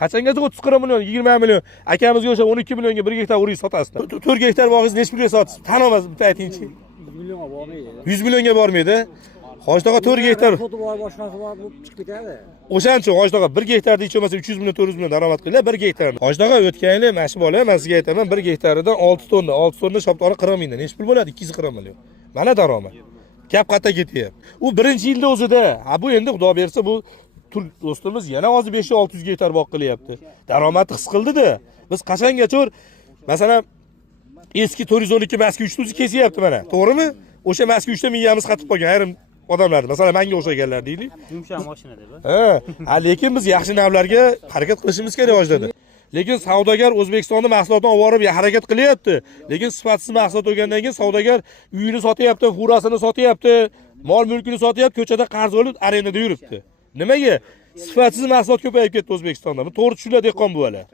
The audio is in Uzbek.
Qachongacha 30-40 million, 20 million, akamizga o'sha 12 millionga 1 gektar o'rik sotasiz. 4 gektar bog'ingizni necha pulga sotasiz? Tan olmasin, bitta aytingchi. 100 millionga bormaydi. 100 millionga bormaydi. Hoshtaqa 4 gektar. Foto bor, boshqasi bor, bu chiqib ketadi. O'shancha Hoshtaqa 1 gektarda hech bo'lmasa 300 million, 400 million daromad qilinglar 1 gektarni. Hoshtaqa o'tgan yili mana shu bola, men sizga aytaman, 1 gektaridan 6 tonna shoptoni 40 mingdan. Necha pul bo'ladi? 240 million. Mana daromad. Gap qayerga ketyapti? U birinchi yilda o'zida. Ha bu endi Xudo bersa bu do'stimiz yana hozir 500-600 gektar bog' qilyapti. Daromadni his qildi-da. Biz qachongacha masalan eski 412 Moskva 300 kesyapti mana. To'g'rimi? O'sha Moskva 3 ta miyamiz qatib qolgan ayrim odamlar, masalan menga o'xshaganlar deylik. Yumshoq mashina deb. Ha, lekin biz yaxshi navlarga harakat qilishimiz kerak hojdada. Lekin savdogar O'zbekistonda mahsulotni olib borib harakat qilyapti. Lekin sifatsiz mahsulot olgandan keyin savdogar uyini sotyapti, furasini sotyapti, mol mulkini sotyapti, ko'chada qarz olib arenada yuribdi. Nimaga? Sifatsiz mahsulot ko'payib ketdi O'zbekistonda. Bu to'g'ri tushunadi dehqon buvalar.